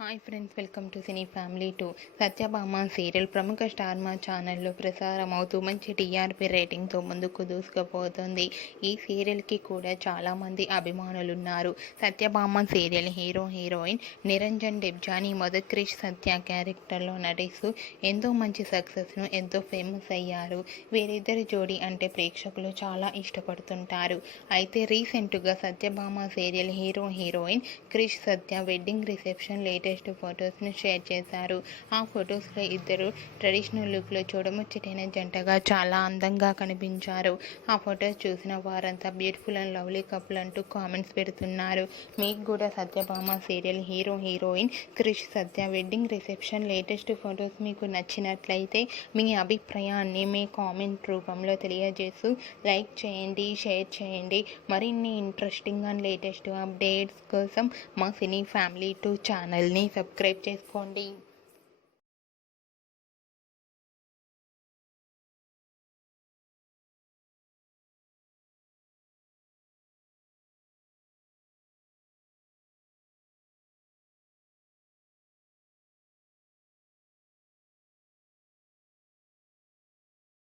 Hi friends, welcome to cine family 2. Satyabhama serial ప్రముఖ star మా ఛానల్లో ప్రసారం అవుతూ మంచి టీఆర్పీ రేటింగ్తో ముందుకు దూసుకుపోతుంది. ఈ సీరియల్కి కూడా చాలామంది అభిమానులున్నారు. సత్యభామ సీరియల్ హీరోయిన్ నిరంజన్ డెబ్జానీ మొదటి క్రిష్ సత్య క్యారెక్టర్లో నటిస్తూ ఎంతో మంచి సక్సెస్ను ఎంతో ఫేమస్ అయ్యారు. వీరిద్దరి జోడీ అంటే ప్రేక్షకులు చాలా ఇష్టపడుతుంటారు. అయితే రీసెంట్గా సత్యభామ సీరియల్ హీరోయిన్ క్రిష్ సత్య వెడ్డింగ్ రిసెప్షన్ లేటెస్ట్ ఫొటోస్ను షేర్ చేశారు. ఆ ఫొటోస్లో ఇద్దరు ట్రెడిషనల్ లుక్లో చూడముచ్చటైన జంటగా చాలా అందంగా కనిపించారు. ఆ ఫొటోస్ చూసిన వారంతా బ్యూటిఫుల్ అండ్ లవ్లీ కపుల్ అంటూ కామెంట్స్ పెడుతున్నారు. మీకు కూడా సత్యభామ సీరియల్ హీరోయిన్ క్రిష్ సత్య వెడ్డింగ్ రిసెప్షన్ లేటెస్ట్ ఫొటోస్ మీకు నచ్చినట్లయితే మీ అభిప్రాయాన్ని మీ కామెంట్ రూపంలో తెలియజేస్తూ లైక్ చేయండి, షేర్ చేయండి. మరిన్ని ఇంట్రెస్టింగ్ అండ్ లేటెస్ట్ అప్డేట్స్ కోసం మా సినీ ఫ్యామిలీ 2 ఛానల్ని సబ్స్క్రైబ్ చేసుకోండి.